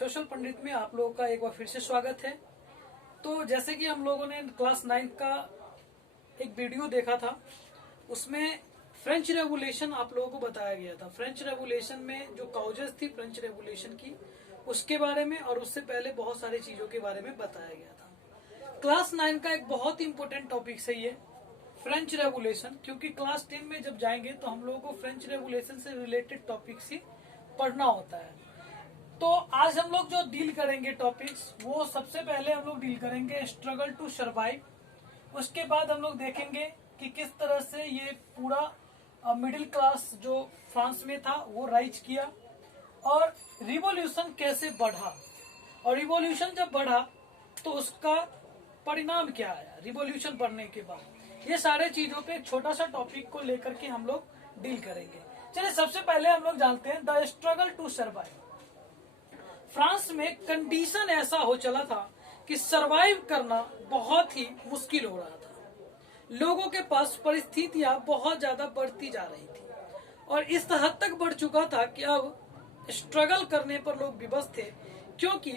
Social पंडित में आप लोगों का एक बार फिर से स्वागत है। तो जैसे कि हम लोगों ने क्लास 9 का एक वीडियो देखा था, उसमें फ्रेंच रेवोल्यूशन आप लोगों को बताया गया था। फ्रेंच रेवोल्यूशन में जो काउजेस थी फ्रेंच रेवोल्यूशन की, उसके बारे में और उससे पहले बहुत सारी चीजों के बारे में बताया गया था। क्लास 9 का एक बहुत ही इंपॉर्टेंट टॉपिक है ये फ्रेंच रेवोल्यूशन, क्योंकि क्लास 10 में जब जाएंगे तो हम लोगों को फ्रेंच रेवोल्यूशन से रिलेटेड टॉपिक्स ही पढ़ना होता है। तो आज हम लोग जो डील करेंगे टॉपिक्स, वो सबसे पहले हम लोग डील करेंगे स्ट्रगल टू सर्वाइव। उसके बाद हम लोग देखेंगे कि किस तरह से ये पूरा मिडिल क्लास जो फ्रांस में था वो राइज किया और रिवॉल्यूशन कैसे बढ़ा, और रिवॉल्यूशन जब बढ़ा तो उसका परिणाम क्या आया रिवॉल्यूशन बढ़ने के बाद। ये सारे चीजों पे एक छोटा सा टॉपिक को लेकर के हम लोग डील करेंगे। चलिए सबसे पहले हम लोग जानते हैं the struggle to survive. France में कंडीशन ऐसा हो चला था कि सरवाइव करना बहुत ही मुश्किल हो रहा था। लोगों के पास परिस्थितियां बहुत ज्यादा बढ़ती जा रही थी और इस हद तक बढ़ चुका था कि अब स्ट्रगल करने पर लोग विवश थे, क्योंकि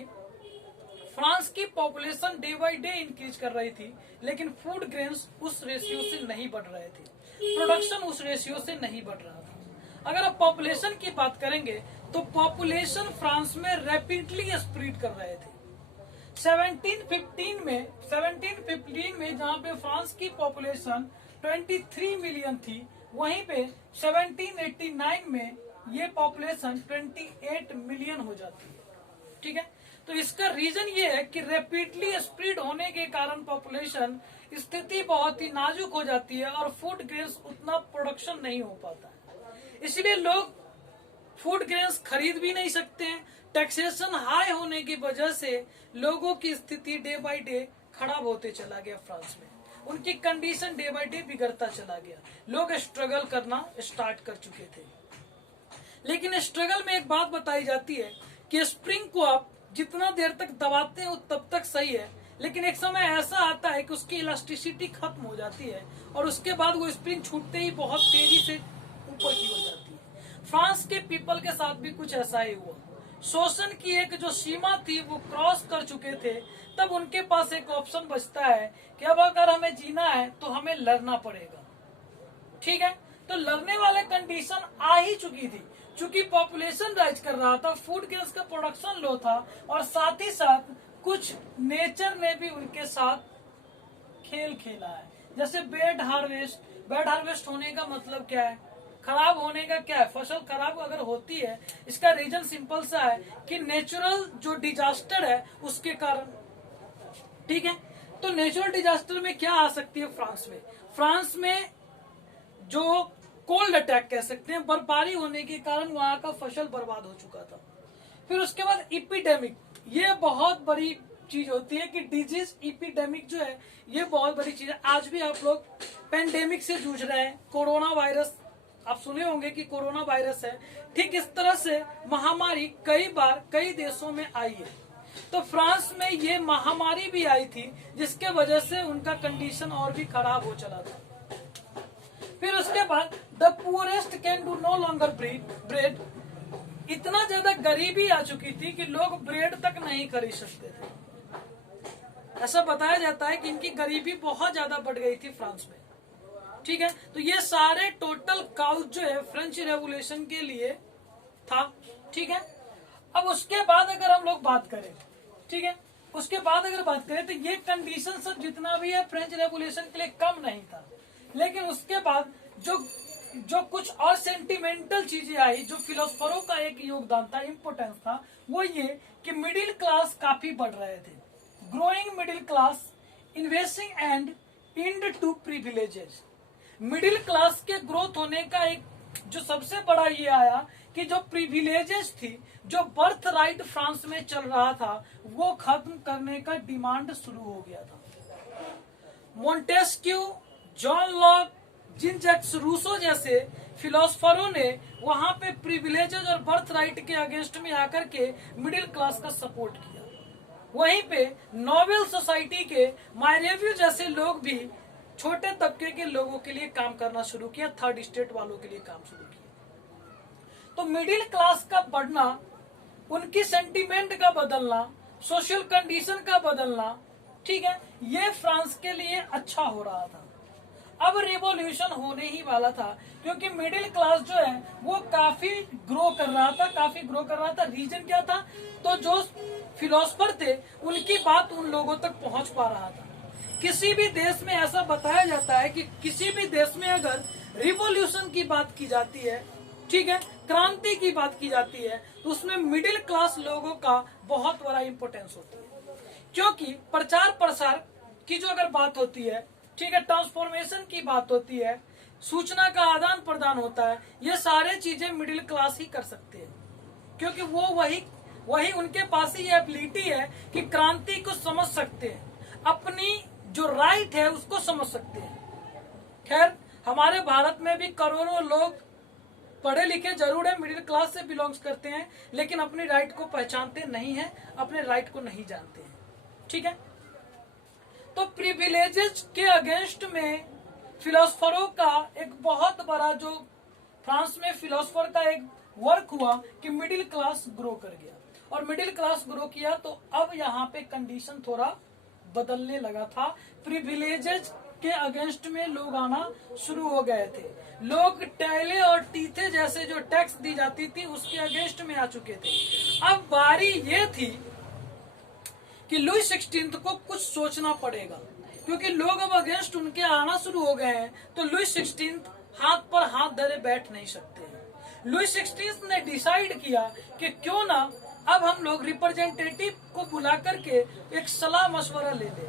फ्रांस की population day by day increase कर रही थी, लेकिन फूड ग्रेन्स उस रेशियो से नहीं बढ़ रहे थे, प्रोडक्शन उस रेशियो से नहीं बढ़ रहा था। अगर आप पॉपुलेशन की बात करेंगे तो पॉपुलेशन फ्रांस में रैपिडली स्प्रेड कर रहे थे। 1715 में जहां पे फ्रांस की पॉपुलेशन 23 मिलियन थी, वहीं पे 1789 में ये पॉपुलेशन 28 मिलियन हो जाती है। ठीक है, तो इसका रीजन ये है कि रैपिडली स्प्रेड होने के कारण पॉपुलेशन स्थिति बहुत ही नाजुक हो जाती है और फूड ग्रेन्स उतना प्रोडक्शन नहीं हो पाता है। इसलिए लोग फूड ग्रेन्स खरीद भी नहीं सकते हैं। टैक्सेशन हाई होने की वजह से लोगों की स्थिति डे बाय डे खराब होते चला गया। फ्रांस में उनकी कंडीशन डे बाय डे बिगड़ता चला गया। लोग स्ट्रगल करना स्टार्ट कर चुके थे। लेकिन स्ट्रगल में एक बात बताई जाती है कि स्प्रिंग को आप जितना देर तक दबाते हो तब तक सही है, लेकिन एक समय ऐसा आता है कि उसकी इलास्टिसिटी खत्म हो जाती है और उसके बाद वो स्प्रिंग छूटते ही बहुत तेजी से ऊपर की हो जाती है। फ्रांस के पीपल के साथ भी कुछ ऐसा ही हुआ। शोषण की एक जो सीमा थी वो क्रॉस कर चुके थे। तब उनके पास एक ऑप्शन बचता है कि अब अगर हमें जीना है तो हमें लड़ना पड़ेगा। ठीक है, तो लड़ने वाले कंडीशन आ ही चुकी थी। चूंकि पॉपुलेशन राइज कर रहा था, फूड ग्रेन्स का प्रोडक्शन लो था और साथ ही साथ कुछ नेचर ने भी उनके साथ खेल खेला है। जैसे बेड हार्वेस्ट होने का मतलब क्या है, खराब होने का क्या है। फसल खराब अगर होती है, इसका रीजन सिंपल सा है कि नेचुरल जो डिजास्टर है उसके कारण। ठीक है, तो नेचुरल डिजास्टर में क्या आ सकती है फ्रांस में जो कोल्ड अटैक कह सकते हैं, बर्फबारी होने के कारण वहां का फसल बर्बाद हो चुका था। फिर उसके बाद इपिडेमिक, ये बहुत बड़ी चीज होती है कि डिजीज इपिडेमिक जो है ये बहुत बड़ी चीज है। आज भी आप लोग पेंडेमिक से जूझ रहे हैं। कोरोना वायरस आप सुने होंगे कि कोरोना वायरस है। ठीक इस तरह से महामारी कई बार कई देशों में आई है। तो फ्रांस में ये महामारी भी आई थी, जिसके वजह से उनका कंडीशन और भी खराब हो चला था। फिर उसके बाद the poorest can do no longer bread, इतना ज्यादा गरीबी आ चुकी थी कि लोग ब्रेड तक नहीं खरीद सकते थे। ऐसा बताया जाता है कि इनकी गरीबी बहुत ज्यादा बढ़ गई थी फ्रांस में। ठीक है, तो ये सारे टोटल काउज जो है फ्रेंच रेवोल्यूशन के लिए था। ठीक है, अब उसके बाद अगर हम लोग बात करें, ठीक है, उसके बाद अगर बात करें तो ये कंडीशन सब जितना भी है फ्रेंच रेवोल्यूशन के लिए कम नहीं था। लेकिन उसके बाद जो कुछ और सेंटिमेंटल चीजें आई, जो फिलोसफरों का एक योगदान था, इम्पोर्टेंस था, वो ये कि मिडिल क्लास काफी बढ़ रहे थे। Growing middle class investing and end to privileges. Middle class के ग्रोथ होने का एक जो सबसे बड़ा ये आया कि जो प्रिविलेजेस थी, जो बर्थ राइट फ्रांस में चल रहा था, वो खत्म करने का डिमांड शुरू हो गया था। Montesquieu, John Locke, Jean Jacques Rousseau जैसे फिलोसफरों ने वहां पे प्रिविलेजेस और बर्थ राइट के अगेंस्ट में आकर के मिडिल क्लास का सपोर्ट किया। वहीं पे नोबेल सोसाइटी के मायरेव्यू जैसे लोग भी छोटे तबके के लोगों के लिए काम करना शुरू किया, थर्ड स्टेट वालों के लिए काम शुरू किया। तो मिडिल क्लास का बढ़ना उनकी सेंटिमेंट का बदलना, सोशल कंडीशन का बदलना, ठीक है, ये फ्रांस के लिए अच्छा हो रहा था। अब रिवॉल्यूशन होने ही वाला था, क्योंकि मिडिल क्लास जो है वो काफी ग्रो कर रहा था। रीजन क्या था? तो जो फिलोसफर थे उनकी बात उन लोगों तक पहुंच पा रहा था। किसी भी देश में ऐसा बताया जाता है कि किसी भी देश में अगर रिवॉल्यूशन की बात की जाती है, ठीक है, क्रांति की बात की जाती है, तो उसमें मिडिल क्लास लोगों का बहुत बड़ा इंपोर्टेंस होता है। क्योंकि प्रचार प्रसार की जो अगर बात होती है, ठीक है, ट्रांसफॉर्मेशन की बात होती है, सूचना का आदान प्रदान होता है, ये सारे चीजें मिडिल क्लास ही कर सकते हैं, क्योंकि वो वही उनके पास ही ये एबिलिटी है कि क्रांति को समझ सकते हैं, अपनी जो राइट है उसको समझ सकते हैं। खैर, हमारे भारत में भी करोड़ों लोग पढ़े लिखे जरूर है, मिडिल क्लास से बिलोंग्स करते हैं, लेकिन अपनी राइट को पहचानते नहीं है, अपने राइट को नहीं जानते हैं, ठीक है। तो प्रिविलेजेस के अगेंस्ट में फिलोसफरों का एक बहुत बड़ा जो फ्रांस में फिलोसफर का एक वर्क हुआ कि मिडिल क्लास ग्रो कर गया, और मिडिल क्लास ग्रो किया तो अब यहाँ पे कंडीशन थोड़ा बदलने लगा था। प्रिविलेजेस के अगेंस्ट में लोग आना शुरू हो गए थे। लोग टैले और टीथे जैसे जो टैक्स दी जाती थी उसके अगेंस्ट में आ चुके थे। अब बारी ये थी कि लुई 16 को कुछ सोचना पड़ेगा, क्योंकि लोग अब अगेंस्ट उनके आना शुरू हो गए हैं, तो लुई 16 हाथ पर हाथ धरे बैठ नहीं सकते हैं। लुई 16 ने डिसाइड किया कि क्यों ना अब हम लोग रिप्रेजेंटेटिव को बुला करके एक सलाह मशवरा ले ले,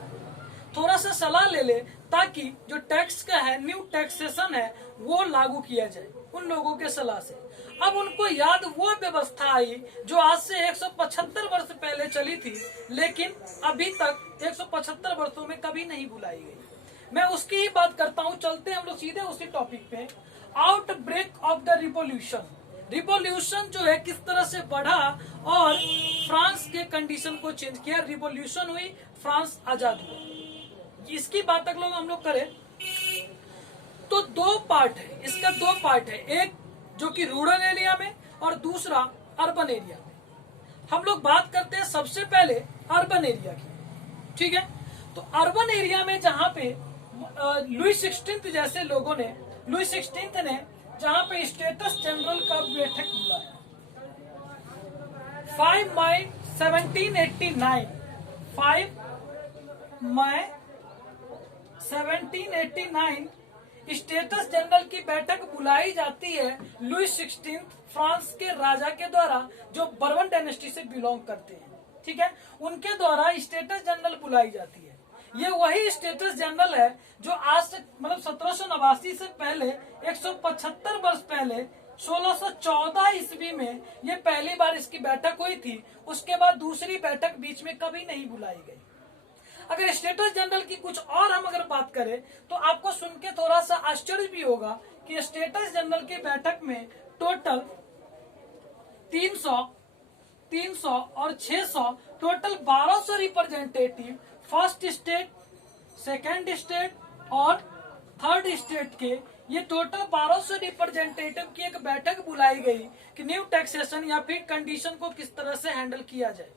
थोड़ा सा सलाह ले ले, ताकि जो टैक्स का है, न्यू टैक्सेशन है, वो लागू किया जाए उन लोगों के सलाह से। अब उनको याद वो व्यवस्था आई जो आज से 175 वर्ष पहले चली थी, लेकिन अभी तक 175 वर्षों में कभी नहीं भुलाई गई। मैं उसकी ही बात करता हूँ। चलते हम लोग सीधे उसी टॉपिक पे। Outbreak of the revolution. Revolution जो है किस तरह से बढ़ा और फ्रांस के कंडीशन को चेंज किया। रिवॉल्यूशन हुई, फ्रांस आजाद हुआ। इसकी बात अगर हम लोग करें तो दो पार्ट है, इसका दो पार्ट है, एक जो कि रूरल एरिया में और दूसरा अर्बन एरिया में। हम लोग बात करते हैं सबसे पहले अर्बन एरिया की, ठीक है। तो अर्बन एरिया में जहां पे लुई 16 जैसे लोगों ने, लुई 16 ने जहां पे स्टेटस जनरल का बैठक बुलाया 5 मई 1789, 5 मई 1789 स्टेटस जनरल की बैठक बुलाई जाती है लुई 16 फ्रांस के राजा के द्वारा, जो बर्बन डायनेस्टी से बिलोंग करते हैं, ठीक है। उनके द्वारा स्टेटस जनरल बुलाई जाती है। ये वही स्टेटस जनरल है जो आज से मतलब 1789 से पहले 175 वर्ष पहले 1614 ईस्वी में ये पहली बार इसकी बैठक हुई थी। उसके बाद दूसरी बैठक बीच में कभी नहीं बुलाई गई। अगर स्टेटस जनरल की कुछ और हम अगर बात करें तो आपको सुन के थोड़ा सा आश्चर्य भी होगा कि स्टेटस जनरल की बैठक में टोटल 300 और 600 total 1200 representative first state, second state और थर्ड स्टेट के, ये टोटल 1200 रिप्रेजेंटेटिव की एक बैठक बुलाई गई कि न्यू टैक्सेशन या फिर कंडीशन को किस तरह से हैंडल किया जाए।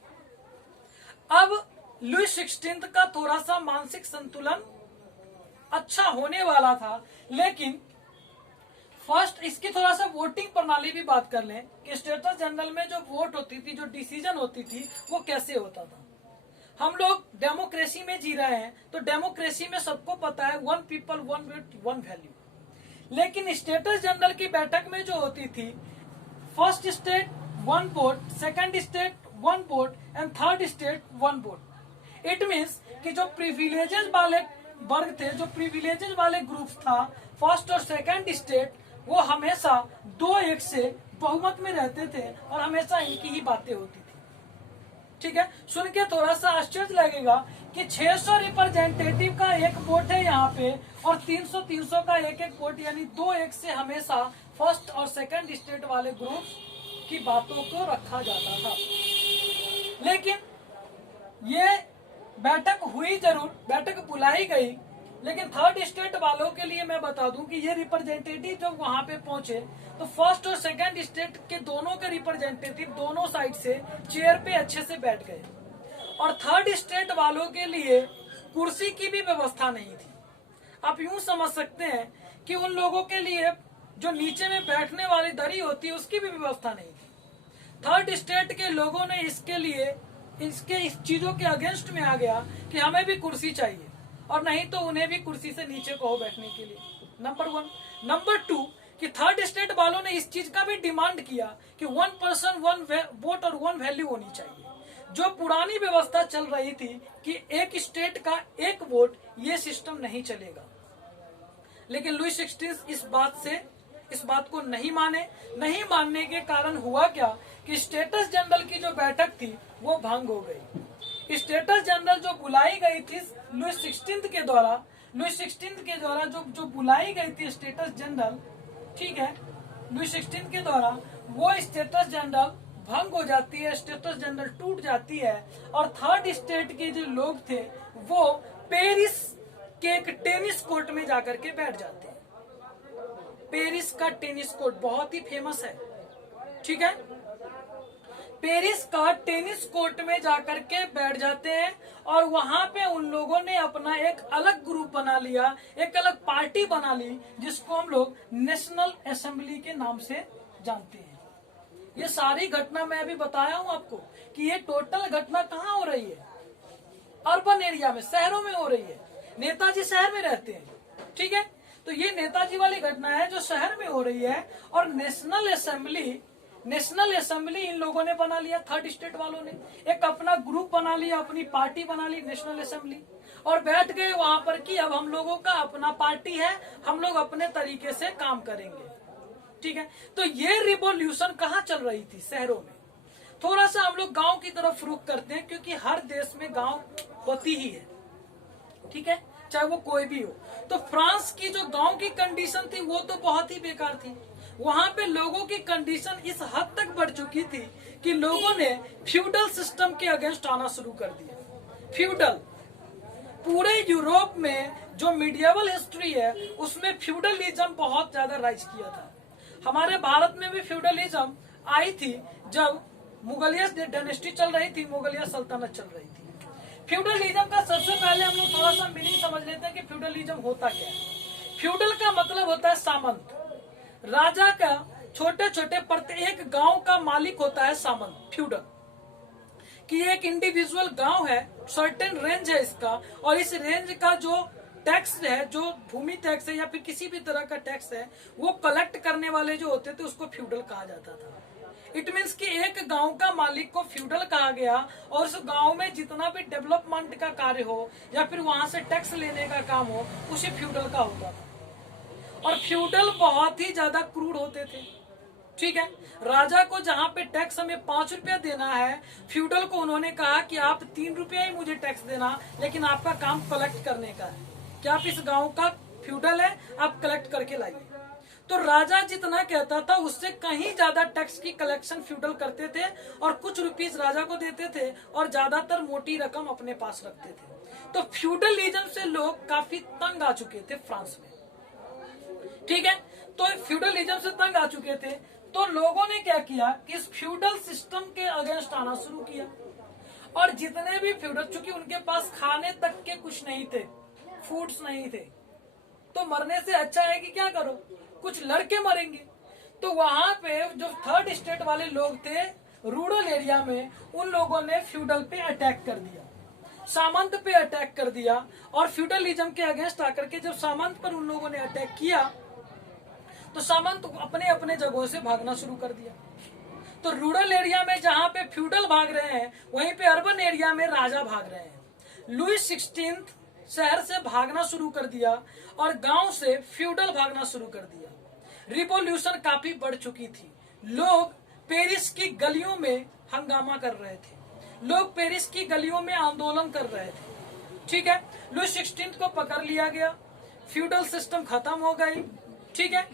अब लुई 16 का थोड़ा सा मानसिक संतुलन अच्छा होने वाला था, लेकिन फर्स्ट इसकी थोड़ा सा वोटिंग प्रणाली भी बात कर लें कि स्टेटस जनरल में जो वोट होती थी, जो डिसीजन होती थी, वो कैसे होता था। हम लोग डेमोक्रेसी में जी रहे हैं, तो डेमोक्रेसी में सबको पता है 1 पीपल 1 वोट 1 वैल्यू। लेकिन स्टेटस जनरल की बैठक में जो होती थी, first state 1 vote, second state 1 vote and third state 1 vote. It means कि जो प्रिविलेजेस वाले वर्ग थे, जो प्रिविलेजेस वाले ग्रुप था, फर्स्ट और सेकंड स्टेट, वो हमेशा 2-1 से बहुमत में रहते थे और हमेशा इनकी ही बातें होती थी, ठीक है। सुन के थोड़ा सा आश्चर्य लगेगा कि 600 रिप्रेजेंटेटिव का एक वोट है यहाँ पे और 300 का एक वोट, यानी 2-1 से हमेशा फर्स्ट और सेकंड स्टेट वाले ग्रुप की बातों को रखा जाता था। लेकिन ये बैठक हुई जरूर, बैठक बुलाई गई, लेकिन थर्ड स्टेट वालों के लिए मैं बता दूं कि ये रिप्रेजेंटेटिव जब वहां पे पहुंचे तो फर्स्ट और सेकंड स्टेट के दोनों के रिप्रेजेंटेटिव दोनों साइड से चेयर पे अच्छे से बैठ गए, और थर्ड स्टेट वालों के लिए कुर्सी की भी व्यवस्था नहीं थी। आप यूं समझ सकते हैं कि उन लोगों के लिए जो नीचे में बैठने वाली दरी होती है उसकी भी व्यवस्था नहीं थी। थर्ड स्टेट के लोगों ने इसके लिए इस चीजों के अगेंस्ट में आ गया कि हमें भी कुर्सी चाहिए, और नहीं तो उन्हें भी कुर्सी से नीचे को हो बैठने के लिए। नंबर 1। नंबर 2 कि थर्ड स्टेट वालों ने इस चीज का भी डिमांड किया कि 1 पर्सन 1 वोट और 1 वैल्यू होनी चाहिए। जो पुरानी व्यवस्था चल रही थी कि एक स्टेट का 1 वोट, ये सिस्टम नहीं चलेगा। लेकिन लुई 16 इस बात को नहीं मानने के कारण हुआ क्या कि स्टेटस जनरल की जो बैठक थी वो भंग हो गई। स्टेटस जनरल जो बुलाई गई थी लुई 16 के द्वारा जो बुलाई गई थी स्टेटस जनरल, ठीक है, लुई 16 के द्वारा वो स्टेटस जनरल भंग हो जाती है, स्टेटस जनरल टूट जाती है, और थर्ड स्टेट के जो लोग थे वो पेरिस के एक टेनिस कोर्ट में जाकर के बैठ जाते हैं। पेरिस का टेनिस कोर्ट बहुत ही फेमस है, ठीक है। पेरिस का टेनिस कोर्ट में जाकर के बैठ जाते हैं, और वहां पे उन लोगों ने अपना एक अलग ग्रुप बना लिया, एक अलग पार्टी बना ली, जिसको हम लोग नेशनल असेंबली के नाम से जानते हैं। ये सारी घटना मैं अभी बताया हूं आपको कि ये टोटल घटना कहाँ हो रही है, अर्बन एरिया में, शहरों में हो रही है। नेताजी शहर में रहते हैं, ठीक है, तो ये नेताजी वाली घटना है जो शहर में हो रही है। और नेशनल असेंबली इन लोगों ने बना लिया, थर्ड स्टेट वालों ने एक अपना ग्रुप बना लिया, अपनी पार्टी बना ली नेशनल असेंबली, और बैठ गए वहां पर कि अब हम लोगों का अपना पार्टी है, हम लोग अपने तरीके से काम करेंगे, ठीक है। तो ये रिवॉल्यूशन कहाँ चल रही थी? शहरों में। थोड़ा सा हम लोग गांव की तरफ रुख करते हैं, क्योंकि हर देश में गांव होती ही है, ठीक है, चाहे वो कोई भी हो। तो फ्रांस की जो गांव की कंडीशन थी वो तो बहुत ही बेकार थी। वहां पे लोगों की कंडीशन इस हद तक बढ़ चुकी थी कि लोगों ने फ्यूडल सिस्टम के अगेंस्ट आना शुरू कर दिया। फ्यूडल, पूरे यूरोप में जो मीडिएवल हिस्ट्री है उसमें फ्यूडलिज्म बहुत ज्यादा राइज किया था। हमारे भारत में भी फ्यूडलिज्म आई थी जब मुगलिया डायनेस्टी चल रही थी, मुगलिया सल्तनत चल रही थी। फ्यूडलिज्म का सबसे पहले हम लोग थोड़ा सा मीनिंग समझ लेते हैं कि फ्यूडलिज्म होता क्या है। फ्यूडल का मतलब होता है सामंत, राजा का छोटे छोटे प्रत्येक गांव का मालिक होता है सामंत। फ्यूडल कि एक इंडिविजुअल गांव है, सर्टेन रेंज है इसका, और इस रेंज का जो टैक्स है, जो भूमि टैक्स है या फिर किसी भी तरह का टैक्स है, वो कलेक्ट करने वाले जो होते थे उसको फ्यूडल कहा जाता था। इट मीन्स कि एक गांव का मालिक को फ्यूडल कहा गया, और उस गांव में जितना भी डेवलपमेंट का कार्य हो या फिर वहां से टैक्स लेने का काम हो, उसे फ्यूडल का होता था। और फ्यूडल बहुत ही ज्यादा क्रूड होते थे, ठीक है। राजा को जहां पे टैक्स हमें 5 रुपया देना है, फ्यूडल को उन्होंने कहा कि आप 3 रुपया ही मुझे टैक्स देना, लेकिन आपका काम कलेक्ट करने का है, कि आप इस गांव का फ्यूडल है, आप कलेक्ट करके लाइए। तो राजा जितना कहता था उससे कहीं ज्यादा टैक्स की कलेक्शन फ्यूडल करते थे, और कुछ रुपीस राजा को देते थे, और ज्यादातर मोटी रकम अपने पास रखते थे। तो फ्यूडलिज्म से लोग काफी तंग आ चुके थे फ्रांस में, ठीक है। तो फ्यूडलिज्म से तंग आ चुके थे, तो लोगों ने क्या किया कि इस फ्यूडल सिस्टम के अगेंस्ट आना शुरू किया। और जितने भी फ्यूडल, चूंकि उनके पास खाने तक के कुछ नहीं थे, फूड्स नहीं थे, तो मरने से अच्छा है कि क्या करो, कुछ लड़के मरेंगे। तो वहां पे जो थर्ड स्टेट वाले लोग थे रूरल एरिया में, उन लोगों ने फ्यूडल पे अटैक कर दिया, सामंत पे अटैक कर दिया। और फ्यूडलिज्म के अगेंस्ट आकर के जब सामंत पर उन लोगों ने अटैक किया, तो सामंत अपने अपने जगहों से भागना शुरू कर दिया। तो रूरल एरिया में जहां पे फ्यूडल भाग रहे हैं, वहीं पे अर्बन एरिया में राजा भाग रहे हैं। लुई 16 शहर से भागना शुरू कर दिया, और गांव से फ्यूडल भागना शुरू कर दिया। रिवॉल्यूशन काफी बढ़ चुकी थी। लोग पेरिस की गलियों में हंगामा कर रहे थे, लोग पेरिस की गलियों में आंदोलन कर रहे थे, ठीक है। लुई 16 को पकड़ लिया गया, फ्यूडल सिस्टम खत्म हो गई, ठीक है।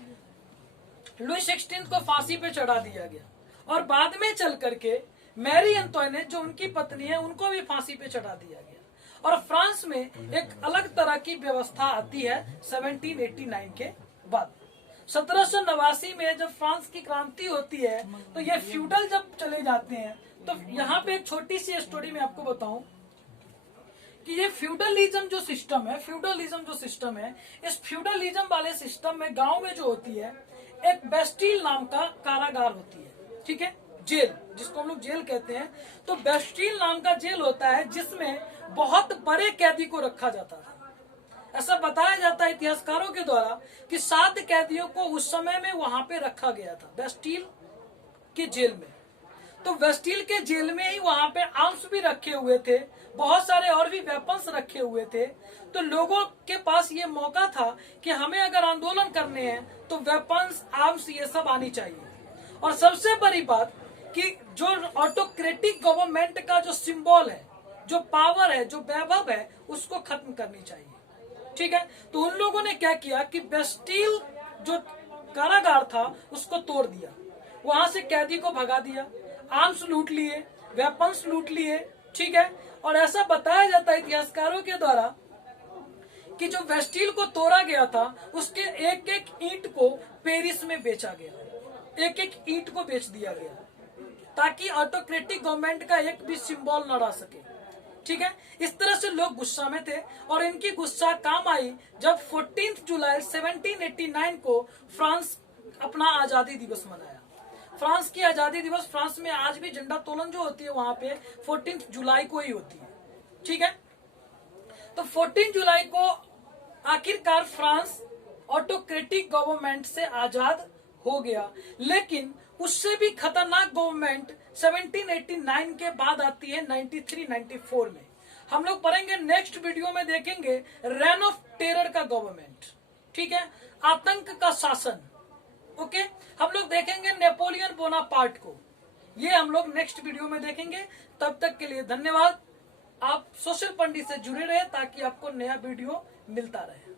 लुई 16 को फांसी पे चढ़ा दिया गया, और बाद में चल करके मैरी एंटोइनेट जो उनकी पत्नी है उनको भी फांसी पे चढ़ा दिया गया। और फ्रांस में एक अलग तरह की व्यवस्था आती है 1789 के बाद। 1789 में जब फ्रांस की क्रांति होती है तो ये फ्यूडल जब चले जाते हैं, तो यहाँ पे एक छोटी सी स्टोरी मैं आपको बताऊं कि ये फ्यूडलिज्म जो सिस्टम है, इस फ्यूडलिज्म वाले सिस्टम में गांव में जो होती है एक बेस्टील नाम का कारागार होती है, ठीक है, जेल, जिसको हम लोग जेल कहते हैं। तो बेस्टील नाम का जेल होता है जिसमें बहुत बड़े कैदी को रखा जाता था। ऐसा बताया जाता है इतिहासकारों के द्वारा कि 7 कैदियों को उस समय में वहां पे रखा गया था बेस्टील के जेल में। तो बेस्टील के जेल में ही वहां पे आर्म्स भी रखे हुए थे, बहुत सारे और भी वेपन्स रखे हुए थे। तो लोगों के पास ये मौका था कि हमें अगर आंदोलन करने हैं तो वेपन्स, आर्म्स ये सब आनी चाहिए। और सबसे बड़ी बात कि जो ऑटोक्रेटिक गवर्नमेंट का जो सिंबल है, जो पावर है, जो वैभव है, उसको खत्म करनी चाहिए, ठीक है। तो उन लोगों ने क्या किया कि बेस्टील जो कारागार था उसको तोड़ दिया, वहां से कैदी को भगा दिया, आर्म्स लूट लिए, वेपन्स लूट लिए, ठीक है। और ऐसा बताया जाता है इतिहासकारों के द्वारा कि जो बेस्टील को तोड़ा गया था उसके एक एक ईंट को पेरिस में बेचा गया, एक एक ईंट को बेच दिया गया ताकि ऑटोक्रेटिक गवर्नमेंट का एक भी सिंबल न रह सके, ठीक है। इस तरह से लोग गुस्सा में थे और इनकी गुस्सा काम आई जब 14 जुलाई 1789 को फ्रांस अपना आजादी दिवस मनाया। फ्रांस की आजादी दिवस, फ्रांस में आज भी झंडा तोलन जो होती है वहां पे 14 जुलाई को ही होती है, ठीक है। तो 14 जुलाई को आखिरकार फ्रांस ऑटोक्रेटिक गवर्नमेंट से आजाद हो गया। लेकिन उससे भी खतरनाक गवर्नमेंट 1789 के बाद आती है 93-94 में। हम लोग पढ़ेंगे, नेक्स्ट वीडियो में देखेंगे रेन ऑफ टेरर का गवर्नमेंट, ठीक है, आतंक का शासन, ओके। हम लोग देखेंगे नेपोलियन बोनापार्ट को, ये हम लोग नेक्स्ट वीडियो में देखेंगे। तब तक के लिए धन्यवाद। आप सोशल पंडित से जुड़े रहे ताकि आपको नया वीडियो मिलता रहे।